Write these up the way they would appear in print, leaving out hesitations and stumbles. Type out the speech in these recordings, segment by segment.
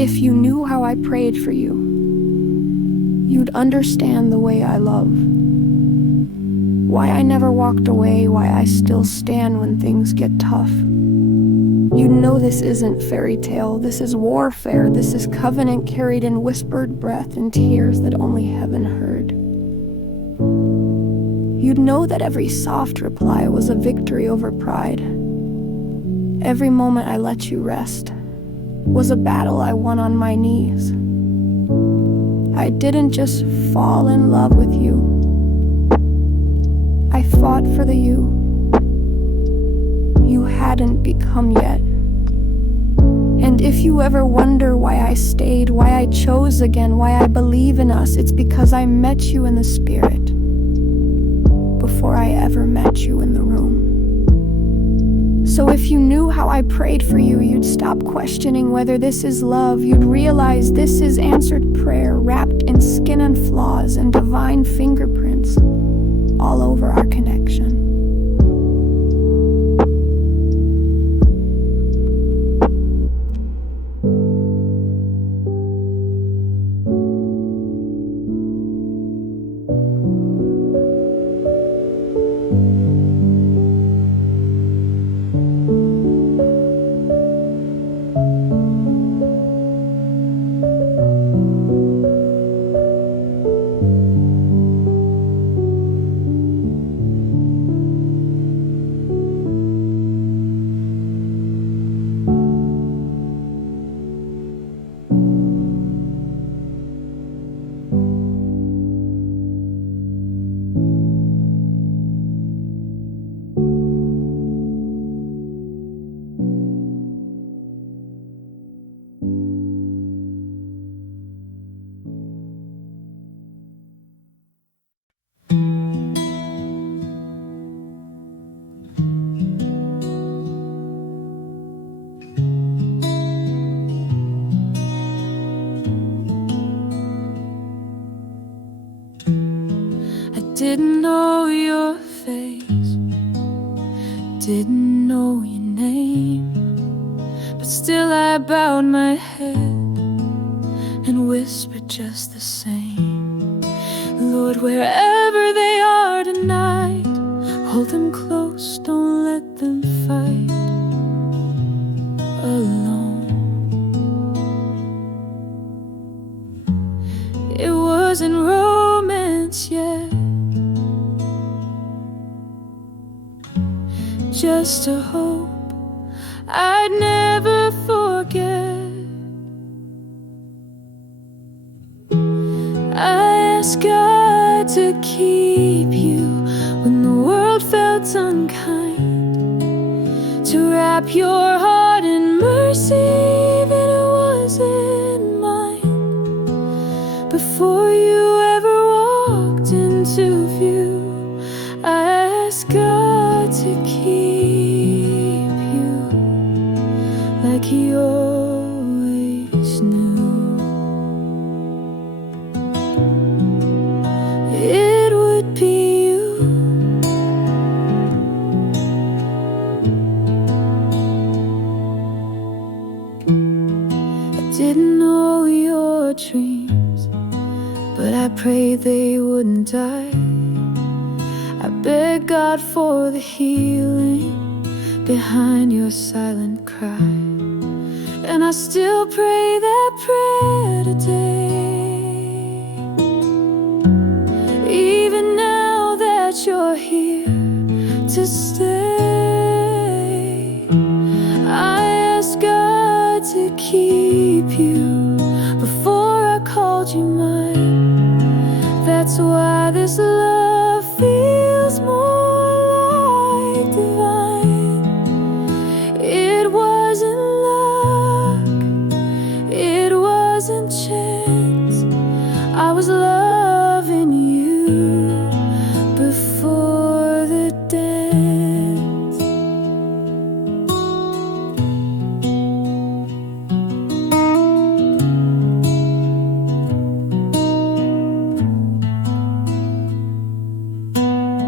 If you knew how I prayed for you, you'd understand the way I love. Why I never walked away, why I still stand when things get tough. You know this isn't fairy tale, this is warfare, this is covenant carried in whispered breath and tears that only heaven heard. You'd know that every soft reply was a victory over pride. Every moment I let you rest was a battle I won on my knees. I didn't just fall in love with you, I fought for the you hadn't become yet. And if you ever wonder why I stayed, why I chose again, why I believe in us, it's because I met you in the spirit before I ever met you in the room. So if you knew how I prayed for you, you'd stop questioning whether this is love. You'd realize this is answered prayer wrapped in skin and flaws and divine fingerprints all over our connection. Didn't know your face, didn't know your name, but still I bowed my head and whispered just the same. Lord, wherever they are tonight, hold them close, don't let them fight alone. It wasn't romance yet, just a hope I'd never forget. I asked God to keep you when the world felt unkind, to wrap your heart in mercy that it wasn't mine. Before you ever walked into view, I asked God to keep you like He always knew. It would be you. I didn't know your dreams, but I prayed they wouldn't die. I beg God for the healing behind your silent cry, and I still pray that prayer today. Even now that you're here to stay, I ask God to keep you before I called you mine. That's why this love feels more like divine. It wasn't luck, it wasn't chance. I was loving you before the dance.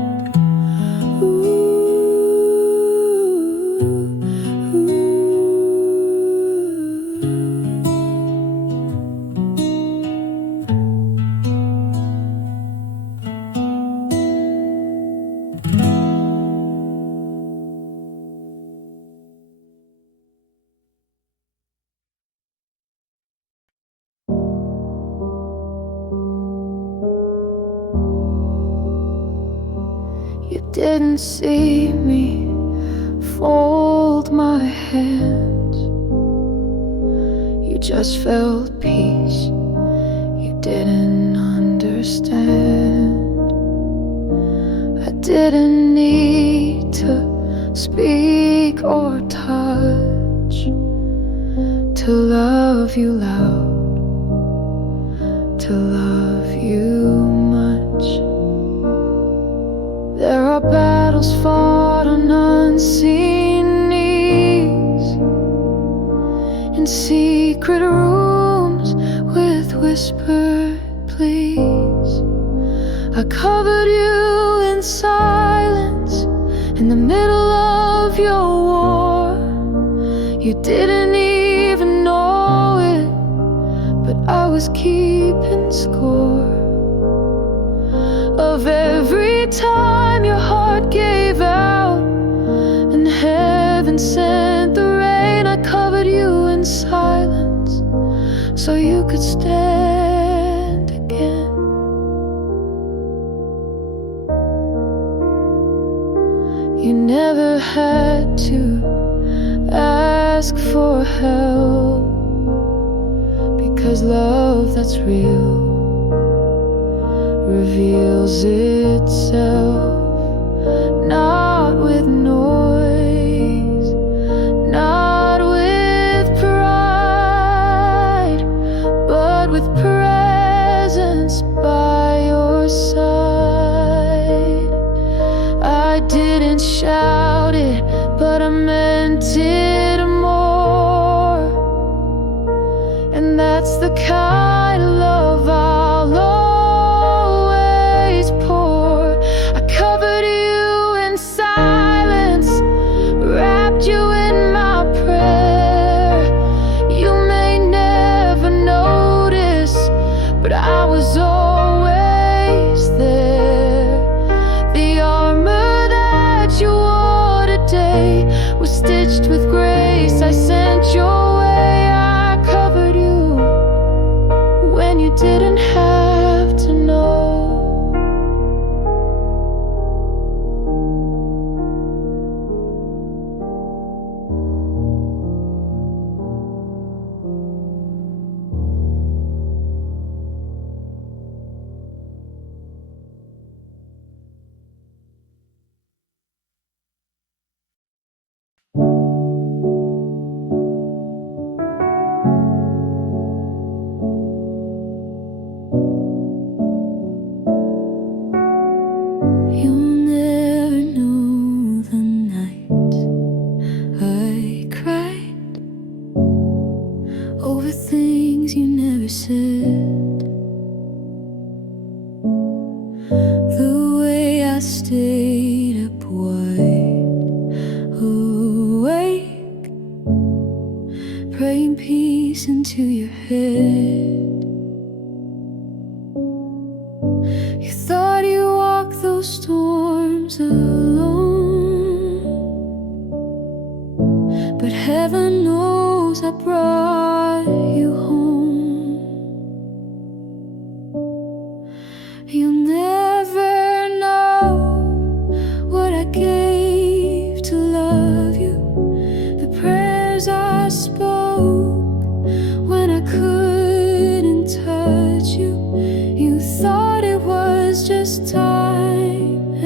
didn't see me fold my hands. You just felt peace. You didn't understand. I didn't need to speak or touch to love you loud, to love you much. There are battles fought on unseen knees, in secret rooms with whispered pleas. I covered you in silence in the middle of your war. You didn't even know it, but I was keeping score of every time your heart gave out and heaven sent the rain. I covered you in silence so you could stand again. You never had to ask for help, because love that's real reveals itself, not with noise, not with pride, but with presence by your side. I didn't shout it, but I meant it more, and that's the kind of love I'll always pour. I covered you in silence, wrapped you in my prayer. You may never notice, but I was always there. The armor that you wore today was stitched with grace I sent your way. I covered you when you didn't have to know. You'll never know the night I cried over things you never said, the way I stayed up wide awake, praying peace into your head. You thought you walked those storms alone, but heaven knows I brought you home. You'll never know what I gave to love you, the prayers I spoke when I couldn't touch you. You thought it was just time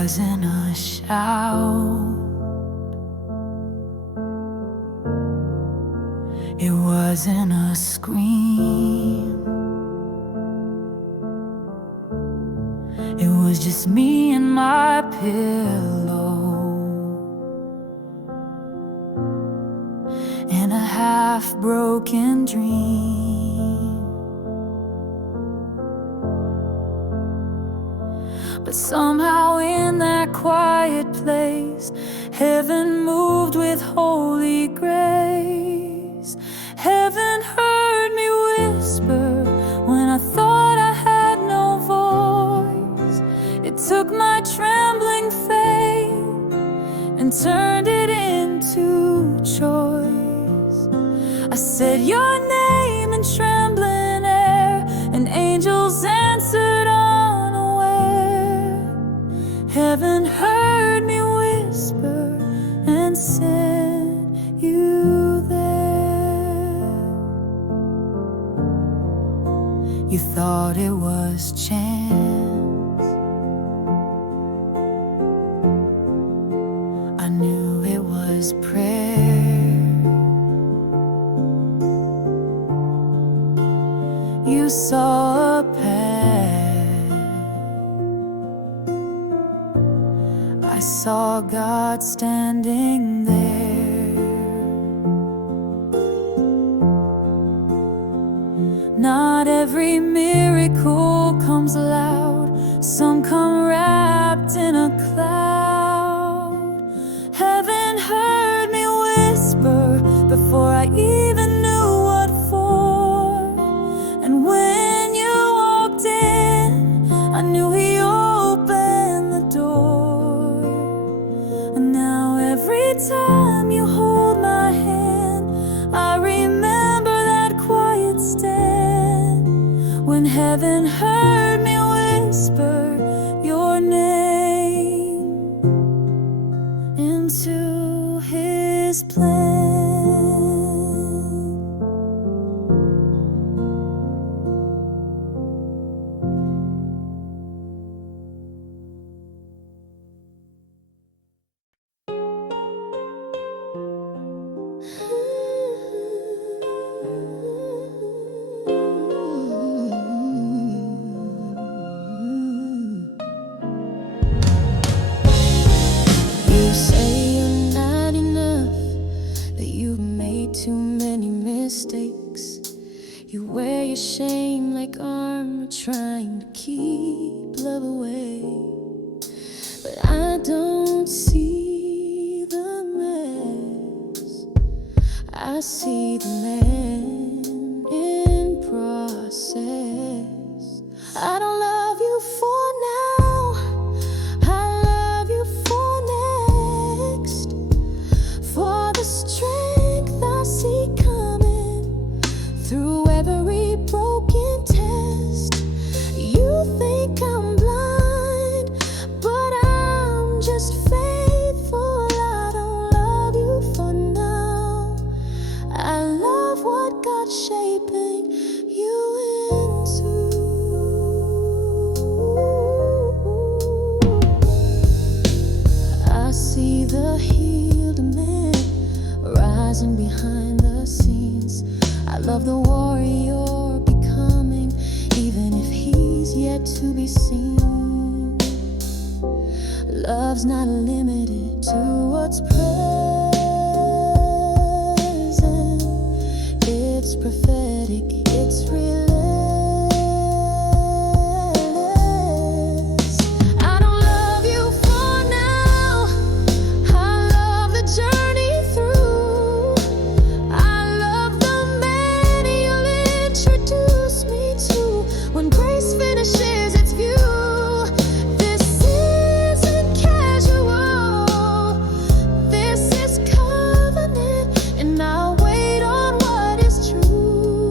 wasn't a shout, it wasn't a scream. It was just me and my pillow, and a half-broken dream. But somehow in that quiet place, heaven moved with holy grace. Heaven heard me whisper when I thought I had no voice. It took my trembling faith and turned it into choice. I said your name in trembling air, and angels answered unaware. Heaven heard me whisper and sent you there. You thought it was chance, I knew it was prayer. You saw a path, I saw God standing there. Not every miracle comes loud, some come wrapped in a cloud. Heaven heard me whisper before I even knew what for. And when you walked in, I knew He opened the door. And now every time you hold my hand, I remember that quiet stand when heaven heard me whisper your name into His plan. You say you're not enough, that you've made too many mistakes. You wear your shame like armor, trying to keep love away. But I don't see the mess, I see the man in process. I don't love you for now, I love you for next. For the strength I see coming through every broken test. You think I'm blind, but I'm just faithful. I don't love you for now, I love what God's shaping you into. I see the healed man rising behind the scenes. I love the warrior you're becoming, even if he's yet to be seen. Love's not limited to what's present, it's prophetic, it's relentless. I don't love you for now, I love the journey through. I love the man you'll introduce me to when grace finishes its view. This isn't casual, this is covenant, and I'll wait on what is true.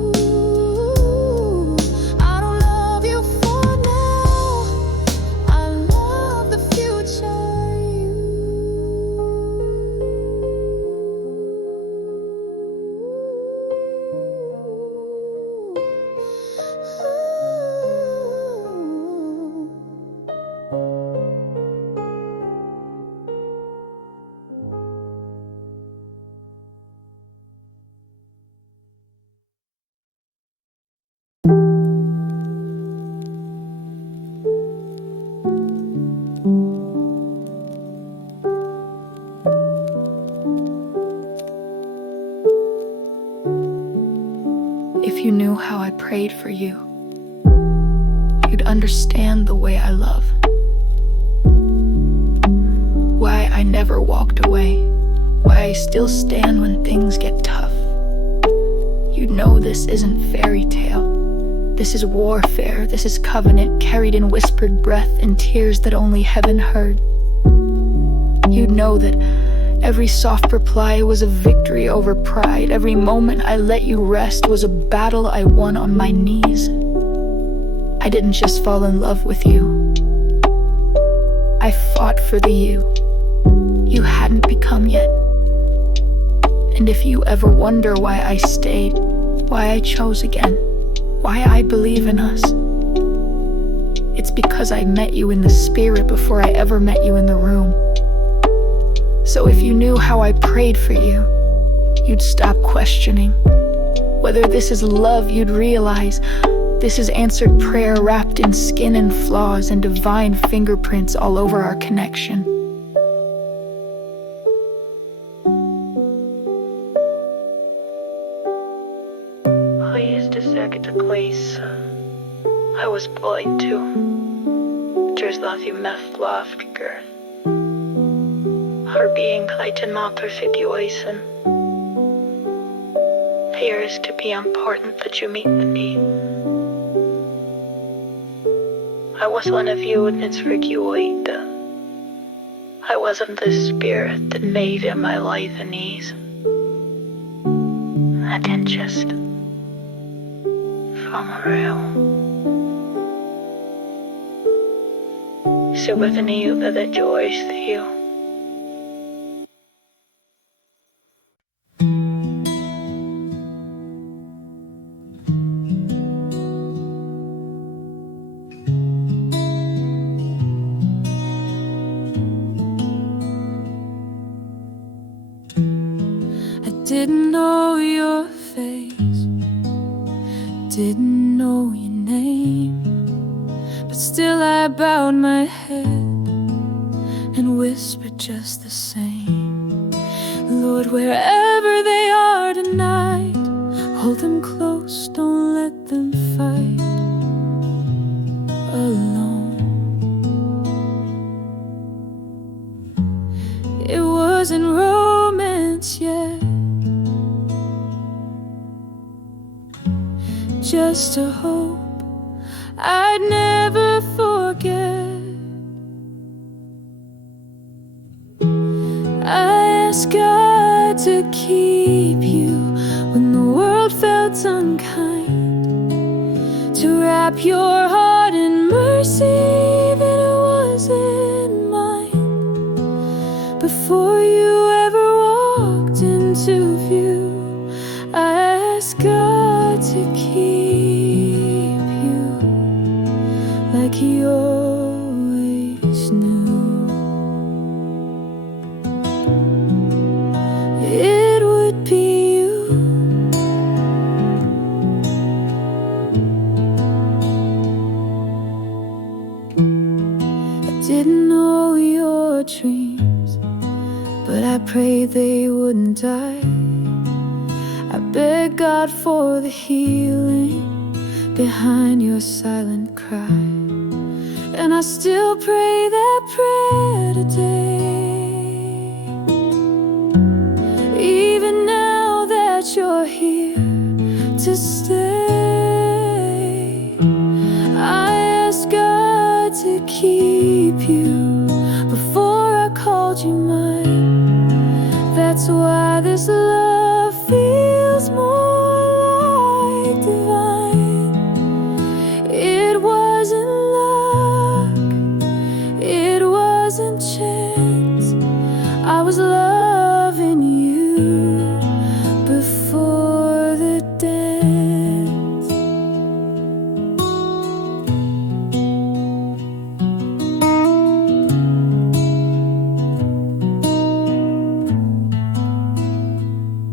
you knew how I prayed for you, you'd understand the way I love. Why I never walked away, why I still stand when things get tough. You'd know this isn't fairy tale. This is warfare, this is covenant carried in whispered breath and tears that only heaven heard. You'd know that every soft reply was a victory over pride. Every moment I let you rest was a battle I won on my knees. I didn't just fall in love with you. I fought for the you hadn't become yet. And if you ever wonder why I stayed, why I chose again, why I believe in us, it's because I met you in the spirit before I ever met you in the room. So if you knew how I prayed for you, you'd stop questioning. Whether this is love, you'd realize this is answered prayer wrapped in skin and flaws and divine fingerprints all over our connection. I used to second a place I was blind to. There's nothing left laughter. Har being liten matar situation. Appears to be important that you meet the need. I was one of you and it's rejoiced. I wasn't the spirit that made in my life and ease. I didn't just from around. So with an you that joys to you. Didn't know your face, didn't know your name, but still I bowed my head and whispered just the same. Lord, wherever they are tonight, hold them close, don't let them fight alone. It wasn't romance yet, just a hope I'd never forget. I asked God to keep you when the world felt unkind, to wrap your heart in mercy that wasn't mine. Before you ever walked into view, I asked God to keep you like He always knew. It would be you. I didn't know your dreams, but I prayed they wouldn't die. I beg God for the healing behind your silent cry, and I still pray that prayer today. Even now that you're here to stay, I ask God to keep you before I called you mine. That's why this love feels more like divine. It wasn't luck, it wasn't chance. I was loving you before the dance.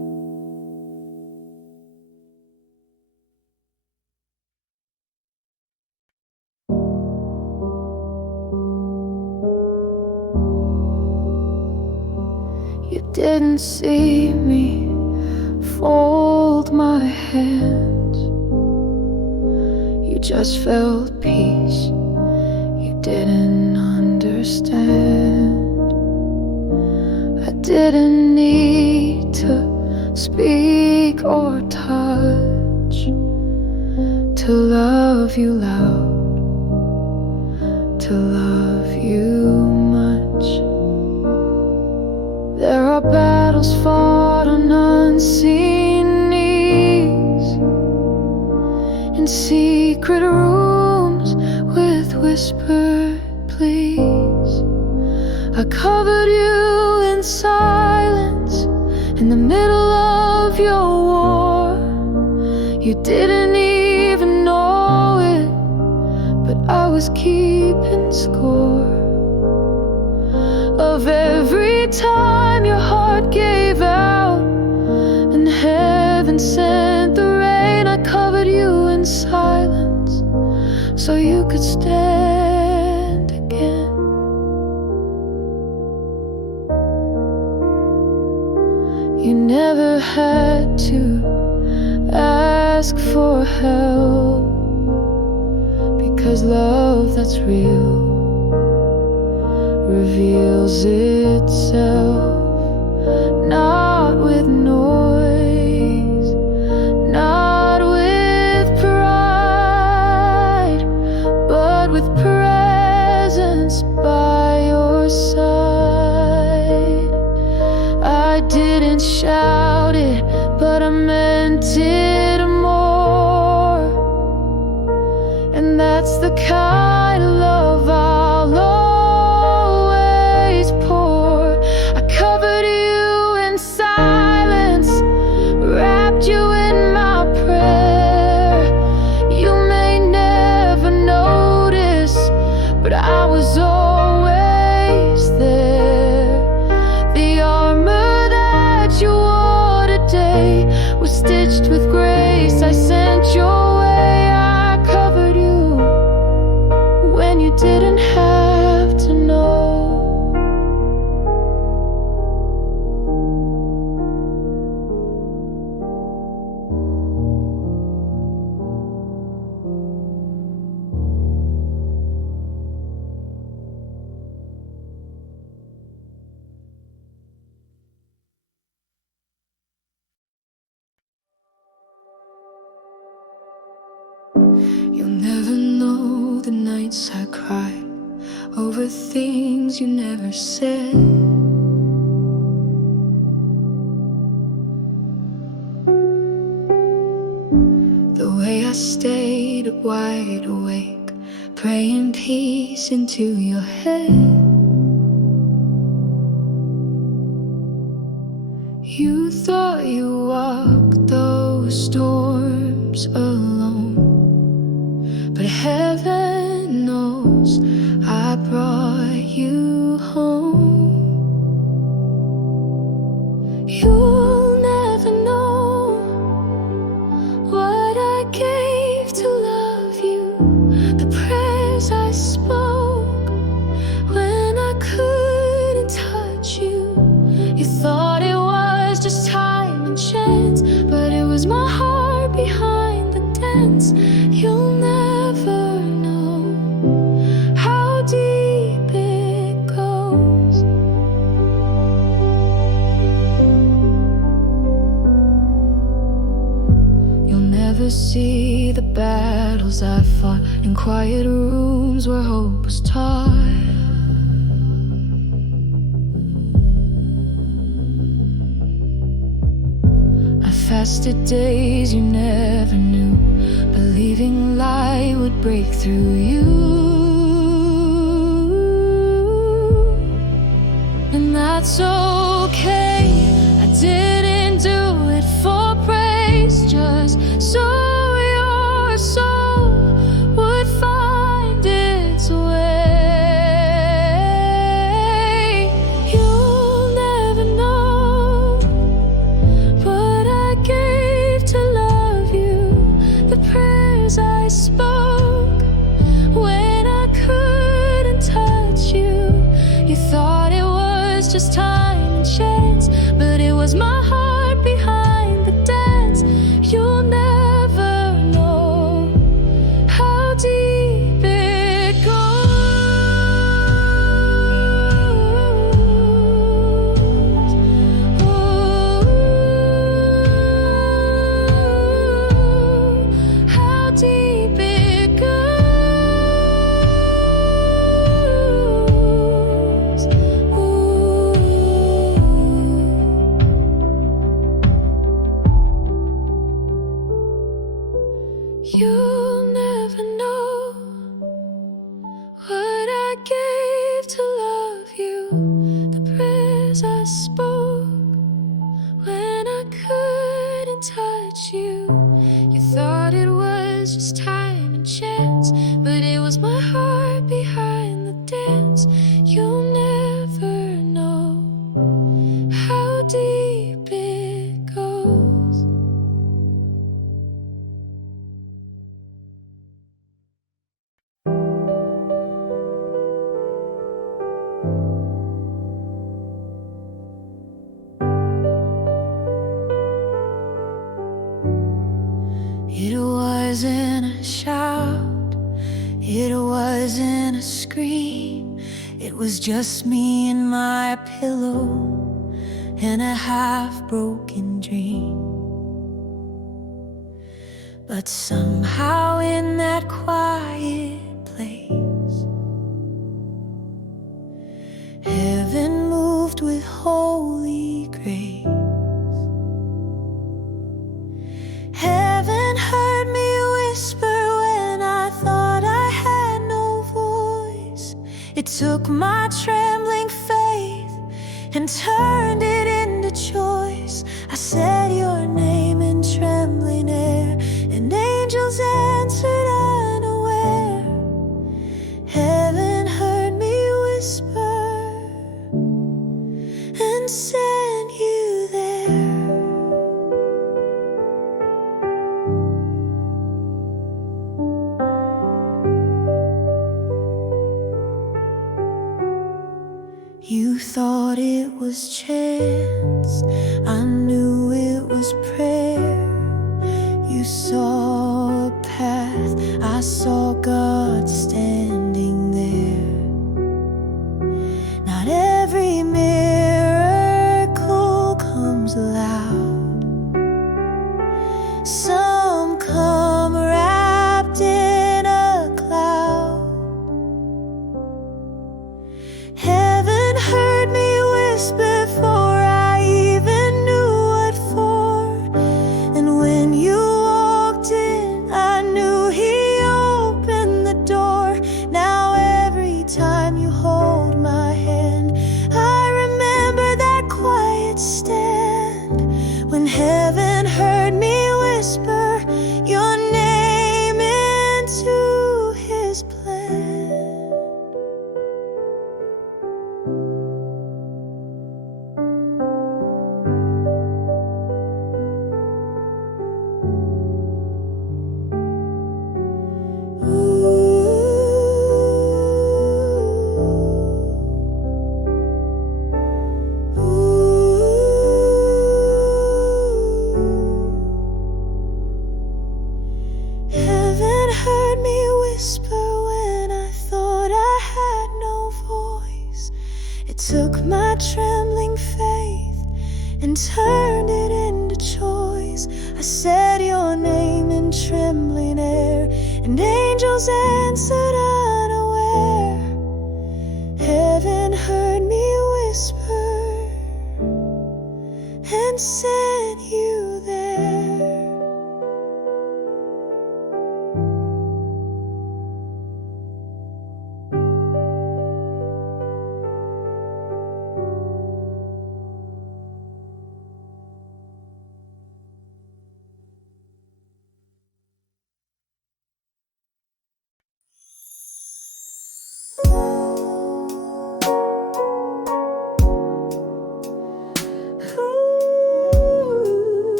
didn't see me fold my hands. You just felt peace. You didn't understand. I didn't need to speak or touch to love you loud, to love you much. There are battles fought on unseen knees, in secret rooms with whispered pleas. I covered you in silence in the middle of your war. You didn't even know it, but I was keeping score of every time your heart gave out and heaven sent the rain. I covered you in silence so you could stand again. You never had to ask for help, because love that's real reveals itself, not with noise, not with pride, but with presence by your side. I didn't shout it, but I meant it more, and that's the kind of love I'll always pour. I covered you in silence, wrapped you in my prayer. You may never notice, but I was always there. The armor that you wore today was stitched with grace I sent your way. I covered you when you didn't have to know. You'll never know the nights I cried over things you never said. The way I stayed up wide awake, praying peace into your head. You thought you walked those storms alone, but heaven knows I brought you home. You'll never know what I gave to love you, the prayers I spoke when I couldn't touch you. You thought it was just time and chance, but it was my heart behind the dance. You'll never know how deep it goes. You'll never see the battles I fought in quiet rooms where hope was taught. I fasted days you never knew, believing light would break through you. And that's okay, I didn't do it for praise, just so your soul would find its way. You'll never know what I gave to love you, the prayers I spoke when I couldn't touch you. You thought it was just time and chance, was my heart behind the dance. You'll never know how deep it goes. Oh, how deep it goes. Ooh. You'll never know what I gave to love you, the prayers I spoke when I couldn't touch you. You thought it was just time and chance, but it was my heart behind the dance. You'll never know how deep it goes. It wasn't a shout, it wasn't a scream. It was just me and my pillow and a half-broken dream. But somehow in that quiet place, heaven moved with holy grace. Heaven heard me whisper when I thought I had no voice. It took my trembling faith and turned it into choice. I said your name in trembling air, and angels answered unaware. Heaven heard me whisper and sent you there. You thought it was chance, I knew it was prayer. You saw a path, I saw God standing there. Not every miracle comes loud. Some come wrapped in a cloud. Heaven heard me whisper before I even knew what for. And when you walked in, I knew He opened the door. Now every time you hold my hand, I remember that quiet stand when heaven heard me whisper your name into His plan. Heaven heard me whisper when I thought I had no voice. It took my trembling faith and turned it into choice. I said your name in trembling air, and angels answered unaware. Heaven heard me whisper and sent you there.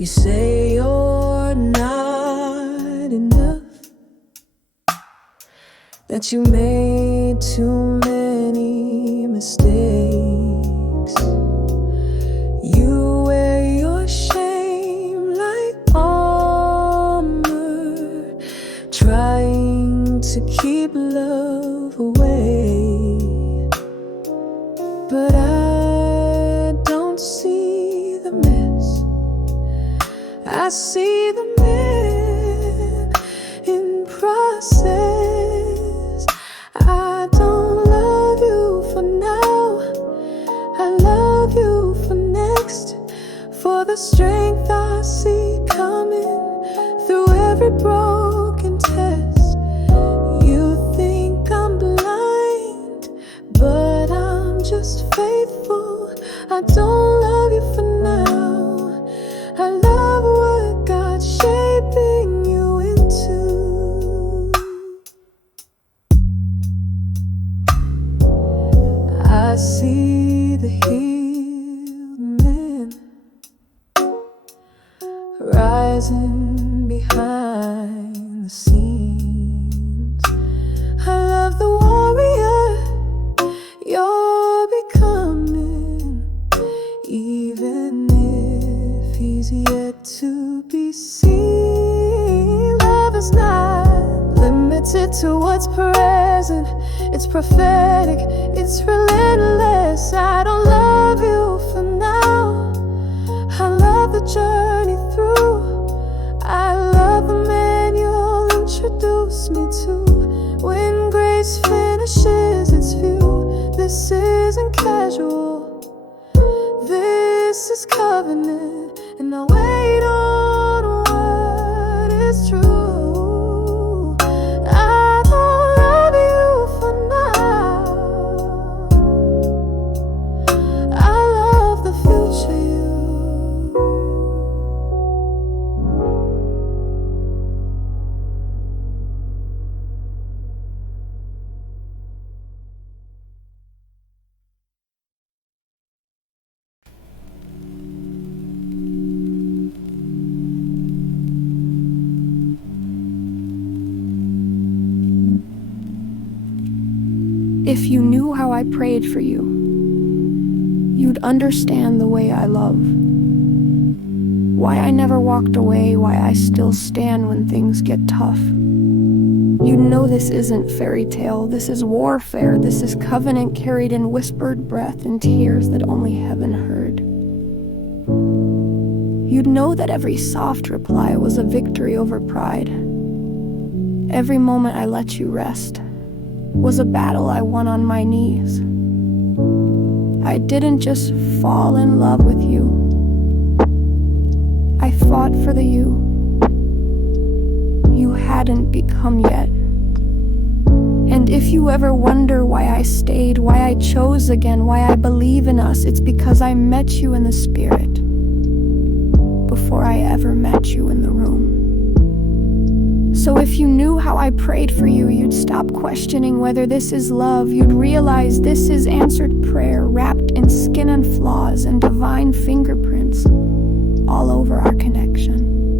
You say you're not enough, that you made too many mistakes. You wear your shame like armor, trying to keep love away. But I don't see the mess, I see the man in process. I don't love you for now, I love you for next, for the strength I see coming through every broken test. You think I'm blind, but I'm just faithful. I don't love you for now, I love what God's shaping you into. I see the healed man rising behind the scenes. I love the warrior you're becoming, even if he's yet to be seen. Love is not limited to what's present, it's prophetic, it's relentless. I don't love you for now, I love the journey through. I love the man you'll introduce me to. When grace finishes its view, this isn't casual, this is covenant, and I wait on what is true. I don't love you for now, I love the future you. If you knew how I prayed for you, you'd understand the way I love. Why I never walked away, why I still stand when things get tough. You know this isn't fairy tale, this is warfare, this is covenant carried in whispered breath and tears that only heaven heard. You'd know that every soft reply was a victory over pride. Every moment I let you rest was a battle I won on my knees. I didn't just fall in love with you, I fought for the you hadn't become yet. And if you ever wonder why I stayed, why I chose again, why I believe in us, it's because I met you in the spirit before I ever met you in the room. So if you knew how I prayed for you, you'd stop questioning whether this is love. You'd realize this is answered prayer wrapped in skin and flaws and divine fingerprints all over our connection.